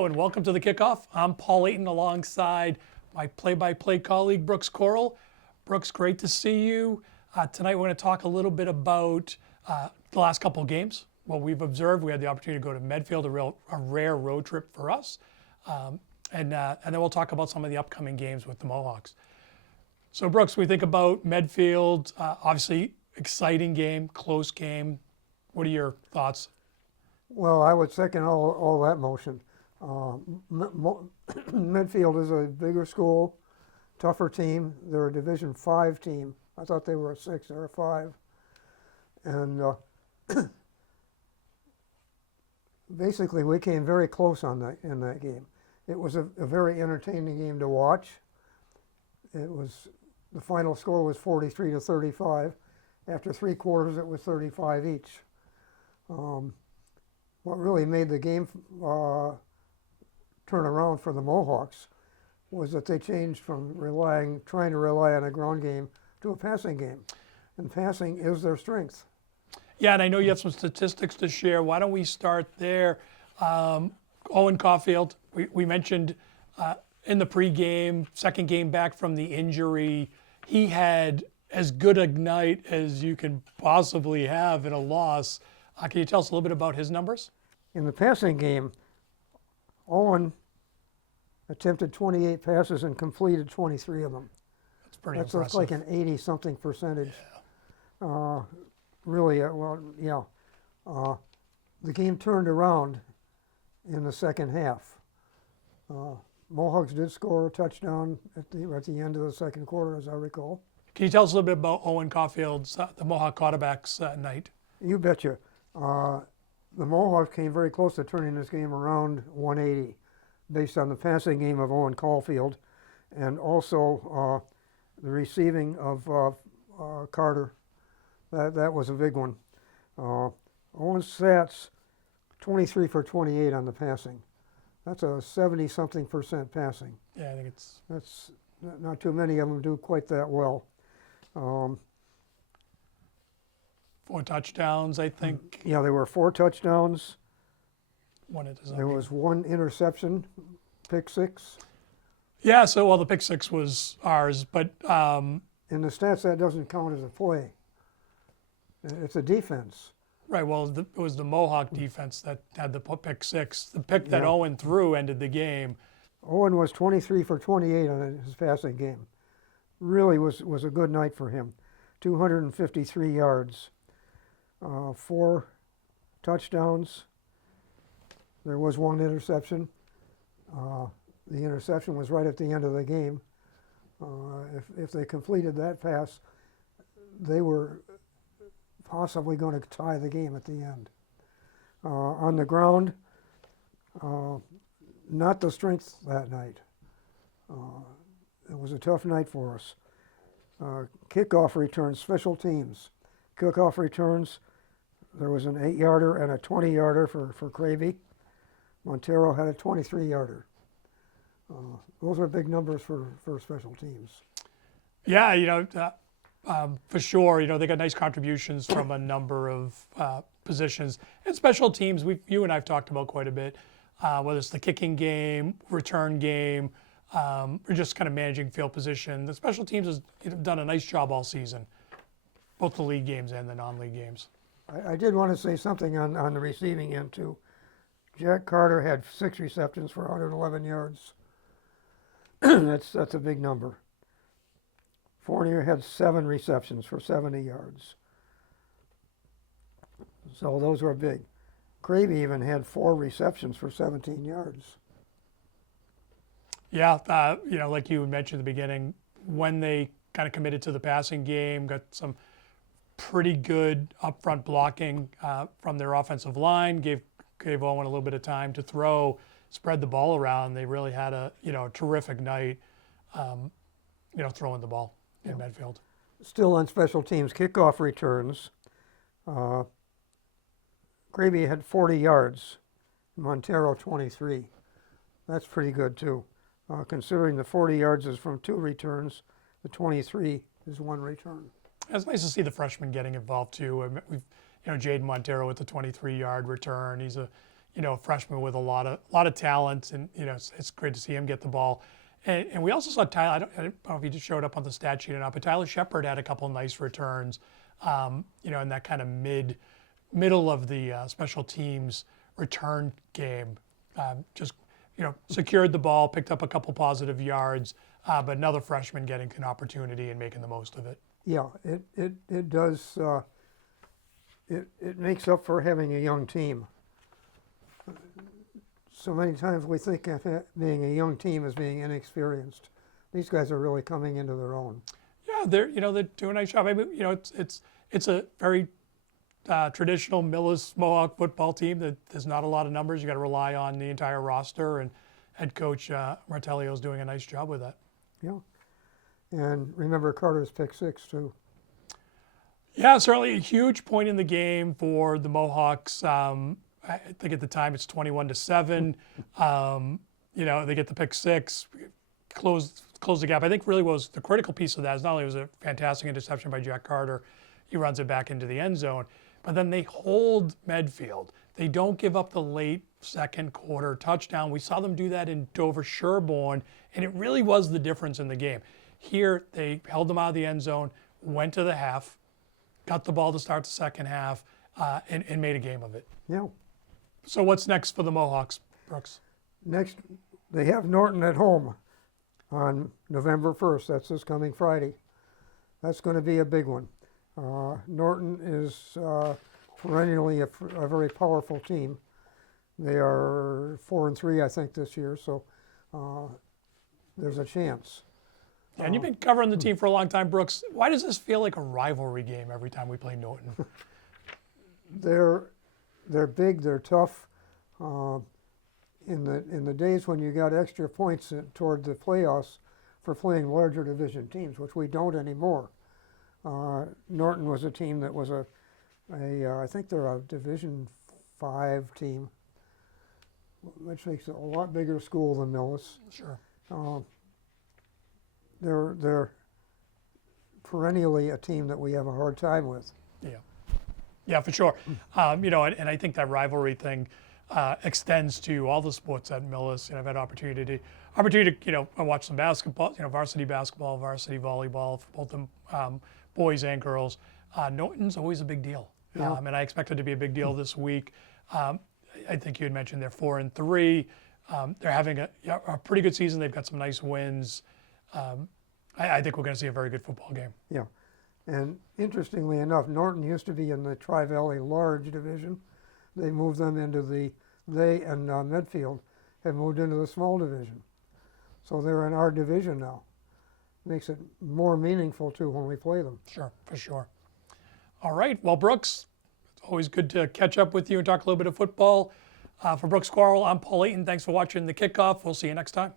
Hello and welcome to the Kickoff. I'm Paul Aten alongside my play-by-play colleague Brooks Corl. Brooks, great to see you. Tonight we're going to talk a little bit about the last couple of games. What we've observed, we had the opportunity to go to Medfield, a rare road trip for us. And then we'll talk about some of the upcoming games with the Mohawks. So Brooks, we think about Medfield, obviously exciting game, close game. What are your thoughts? Well, I would second all that motion. Medfield is a bigger school, tougher team. They're a Division 5 team. I thought they were a 6 or a 5. And basically, we came very close in that game. It was a very entertaining game to watch. The final score was 43-35. After 3 quarters, it was 35 each. What really made the game turn around for the Mohawks was that they changed from trying to rely on a ground game to a passing game. And passing is their strength. Yeah, and I know you have some statistics to share. Why don't we start there? Owen Caulfield, we mentioned in the pregame, second game back from the injury, he had as good a night as you can possibly have in a loss. Can you tell us a little bit about his numbers? In the passing game, Owen attempted 28 passes and completed 23 of them. That's pretty impressive. That's like an 80-something percentage. Yeah. The game turned around in the second half. Mohawks did score a touchdown at the end of the second quarter, as I recall. Can you tell us a little bit about Owen Caulfield's, the Mohawk quarterback's night? You betcha. The Mohawks came very close to turning this game around 180 based on the passing game of Owen Caulfield and also the receiving of Carter. That was a big one. Owen's stats 23 for 28 on the passing. That's a 70-something percent passing. Yeah, I think that's not too many of them do quite that well. 4 touchdowns, I think. Yeah, there were 4 touchdowns. There was 1 interception, pick 6. Yeah, so the pick 6 was ours, but in the stats that doesn't count as a play. It's a defense. Right. Well, it was the Mohawk defense that had the pick 6. The pick that Owen threw ended the game. Owen was 23 for 28 on his passing game. Really was a good night for him. 253 yards. 4 touchdowns. There was 1 interception. The interception was right at the end of the game. If they completed that pass, they were possibly going to tie the game at the end. On the ground, not the strength that night. It was a tough night for us. Kickoff returns, special teams. Kickoff returns, there was an 8-yarder and a 20-yarder for Cravey. Montero had a 23-yarder. Those are big numbers for special teams. Yeah, for sure. They got nice contributions from a number of positions. And special teams, you and I have talked about quite a bit, whether it's the kicking game, return game, or just kind of managing field position. The special teams has done a nice job all season, both the league games and the non-league games. I did want to say something on the receiving end, too. Jack Carter had 6 receptions for 111 yards. That's a big number. Fournier had 7 receptions for 70 yards. So those were big. Cravey even had 4 receptions for 17 yards. Yeah, like you mentioned at the beginning, when they kind of committed to the passing game, got some pretty good upfront blocking from their offensive line, gave Owen a little bit of time to throw, spread the ball around. They really had a terrific night, throwing the ball in Medfield. Still on special teams, kickoff returns. Cravey had 40 yards, Montero 23. That's pretty good too. Considering the 40 yards is from 2 returns, the 23 is 1 return. It's nice to see the freshmen getting involved too. Jaden Montero with the 23-yard return. He's a freshman with a lot of talent, and it's great to see him get the ball. And we also saw Tyler. I don't know if he just showed up on the stat sheet or not, but Tyler Shepard had a couple of nice returns. In that kind of middle of the special teams return game. Just secured the ball, picked up a couple positive yards, but another freshman getting an opportunity and making the most of it. Yeah, it does. It makes up for having a young team. So many times we think of being a young team as being inexperienced. These guys are really coming into their own. Yeah, they're doing a nice job. I mean, it's a very traditional Millis Mohawk football team that there's not a lot of numbers. You got to rely on the entire roster, and head coach Martellio is doing a nice job with that. Yeah, and remember Carter's pick six too. Yeah, certainly a huge point in the game for the Mohawks. I think at the time it's 21-7. They get the pick six, close the gap. I think really was the critical piece of that is not only was it a fantastic interception by Jack Carter, he runs it back into the end zone, but then they hold Medfield. They don't give up the late second quarter touchdown. We saw them do that in Dover Sherborne, and it really was the difference in the game. Here, they held them out of the end zone, went to the half, got the ball to start the second half, and made a game of it. Yeah. So what's next for the Mohawks, Brooks? Next, they have Norton at home on November 1st. That's this coming Friday. That's going to be a big one. Norton is perennially a very powerful team. They are 4-3, I think, this year, so there's a chance. And you've been covering the team for a long time, Brooks. Why does this feel like a rivalry game every time we play Norton? They're big, they're tough. In the days when you got extra points toward the playoffs for playing larger division teams, which we don't anymore. Norton was a team that was I think they're a Division 5 team, which makes it a lot bigger school than Millis. Sure. They're perennially a team that we have a hard time with. Yeah, for sure. And I think that rivalry thing extends to all the sports at Millis. I've had opportunity to watch some basketball, varsity basketball, varsity volleyball, for both them boys and girls. Norton's always a big deal, Yeah. and I expect it to be a big deal this week. I think you had mentioned they're 4-3. They're having a pretty good season. They've got some nice wins. I think we're going to see a very good football game. Yeah. And interestingly enough, Norton used to be in the Tri-Valley Large Division. They moved them into they and Medfield have moved into the small division. So they're in our division now. Makes it more meaningful too when we play them. Sure, for sure. All right. Well, Brooks, it's always good to catch up with you and talk a little bit of football. For Brooks Corl, I'm Paul Aten. Thanks for watching the Kickoff. We'll see you next time.